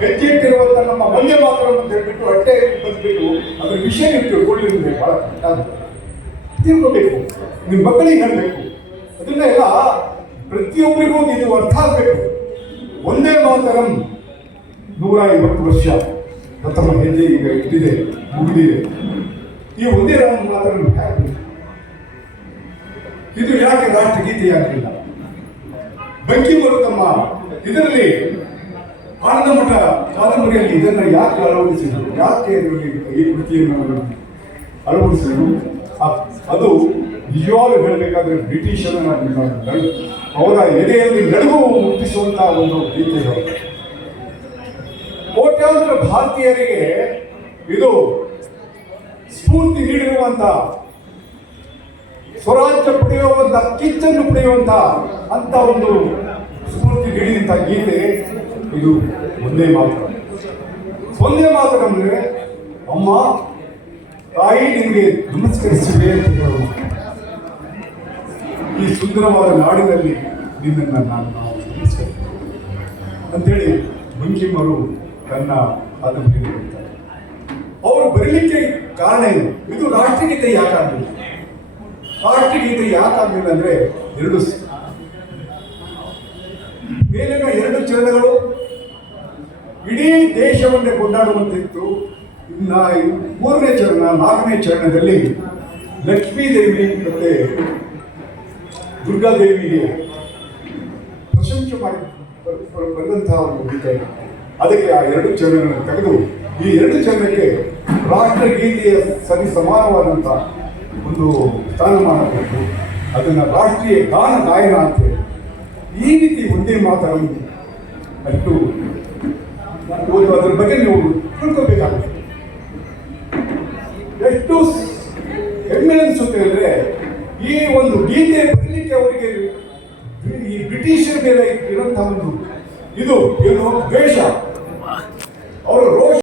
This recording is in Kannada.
ಹೆಜ್ಜೆ ಇಟ್ಟಿರುವಂತ ನಮ್ಮ ಮಲ್ಯ ಮಾತ್ರವನ್ನು ಅಂತ ಹೇಳ್ಬಿಟ್ಟು ಹೊಟ್ಟೆ ಬಂದ್ಬಿಟ್ಟು ಅದ್ರ ವಿಷಯ ತಿಳ್ಕೊಂಡಿರೋದು ಬಹಳ. ತಿಳ್ಕೊಬೇಕು. ನಿಮ್ಮ ಮಕ್ಕಳಿಗೆ ಹೇಳಬೇಕು. ಅದನ್ನ ಎಲ್ಲ ಪ್ರತಿಯೊಬ್ಬರಿಗೂ ಇದು ಅರ್ಥ ಆಗಬೇಕು. ಒಂದೇ ಮಾತರಂ ನೂರ ಐವತ್ತು ವರ್ಷ ಪ್ರಥಮ ಹೆಜ್ಜೆ ಈಗ ಇಟ್ಟಿದೆ, ಮುಗಿದಿದೆ. ಈ ಒಂದೇ ರಾಮ ಮಾತ್ರ ಇದು ಯಾಕೆ ರಾಷ್ಟ್ರಗೀತೆಯಾಗಲಿಲ್ಲ ಬಂಕಿಮರು ತಮ್ಮ ಇದರಲ್ಲಿ ಆನಂದ ಮಠ ಕಾದಂಬರಿಯಲ್ಲಿ ಇದನ್ನು ಯಾಕೆ ಅಳವಡಿಸಿದರು? ಯಾಕೆ ಇದರಲ್ಲಿ ಈ ಕೃತಿಯನ್ನು ಅಳವಡಿಸಿದರು? ಅದು ನಿಜವಾಗ್ಲೂ ಹೇಳಬೇಕಾದ್ರೆ ಬ್ರಿಟಿಷರ ಅವರ ಎದೆಯಲ್ಲಿ ನಡುವು ಮುಟ್ಟಿಸುವಂತಹ ಒಂದು ಗೀತೆಗಳು ಕೋಟ್ಯಾಂತರ ಭಾರತೀಯರಿಗೆ ಇದು ಸ್ಫೂರ್ತಿ ನೀಡಿರುವಂತ, ಸ್ವರಾಜ್ಯ ಪಡೆಯುವಂತ, ಕಿಚ್ಚನ್ನು ಪಡೆಯುವಂತ ಅಂತ ಒಂದು ಸ್ಫೂರ್ತಿ ನೀಡಿದಂತ ಗೀತೆ. ಇದು ಒಂದೇ ಮಾತ್ರ ಒಂದೇ ಮಾತ್ರ ಅಂದ್ರೆ ಅಮ್ಮ, ತಾಯಿ ನಿಮಗೆ ನಮಸ್ಕರಿಸಿವೆ ಈ ಸುಂದರವಾದ ನಾಡಿನಲ್ಲಿ ನಿನ್ನನ್ನು ನಾನು ನಾವು ನಮಸ್ಕರಿಸ್ತೇವೆ. ಅಂತೇಳಿ ಬಂಕಿಮರು ತನ್ನ ಬರೀತಾರೆ ಅವರು ಬರೀಲಿಕ್ಕೆ ಕಾರಣ ಏನು? ಇದು ರಾಷ್ಟ್ರಗೀತೆ ಯಾಕಾಗಲಿಲ್ಲ ರಾಷ್ಟ್ರಗೀತೆ ಯಾಕಾಗಲಿಲ್ಲ ಅಂದ್ರೆ ಎರಡು ಮೇಲಿನ ಎರಡು ಚರಣಗಳು ಇಡೀ ದೇಶವನ್ನೇ ಕೊಂಡಾಡುವಂತಿತ್ತು. ಇನ್ನು ಮೂರನೇ ಚರಣ, ನಾಲ್ಕನೇ ಚರಣದಲ್ಲಿ ಲಕ್ಷ್ಮೀ ದೇವಿ ಮತ್ತೆ ದುರ್ಗಾದೇವಿಗೆ ಪ್ರಶಂಸೆ ಮಾಡಿ ಬಂದಂತಹ ಒಂದು ಗೀತೆ. ಅದಕ್ಕೆ ಆ ಎರಡು ಚರಣಗಳನ್ನು ತೆಗೆದು ಈ ಎರಡು ಚರಣಕ್ಕೆ ರಾಷ್ಟ್ರಗೀತೆಯ ಸರಿ ಸಮಾನವಾದಂಥ ಒಂದು ಸ್ಥಾನಮಾನ ಕೊಟ್ಟು ಅದನ್ನು ರಾಷ್ಟ್ರೀಯ ಗಾನ ಗಾಯನ ಅಂತ ಹೇಳಿ. ಈ ರೀತಿ ಒಂದೇ ಮಾತನ್ನು ಅಷ್ಟು ಒಂದು ಅದ್ರ ಬಗ್ಗೆ ನೀವು ತಿಳ್ಕೋಬೇಕಾಗುತ್ತೆ. ಎಷ್ಟು ಹೆಮ್ಮೆ ಅನಿಸುತ್ತೆ ಅಂದರೆ ಈ ಒಂದು ಗೀತೆ ಬರಲಿಕ್ಕೆ ಅವರಿಗೆ ಈ ಬ್ರಿಟಿಷರ ಮೇಲೆ ಇರುವಂತಹ ಒಂದು ಇದು ಏನು ದ್ವೇಷ.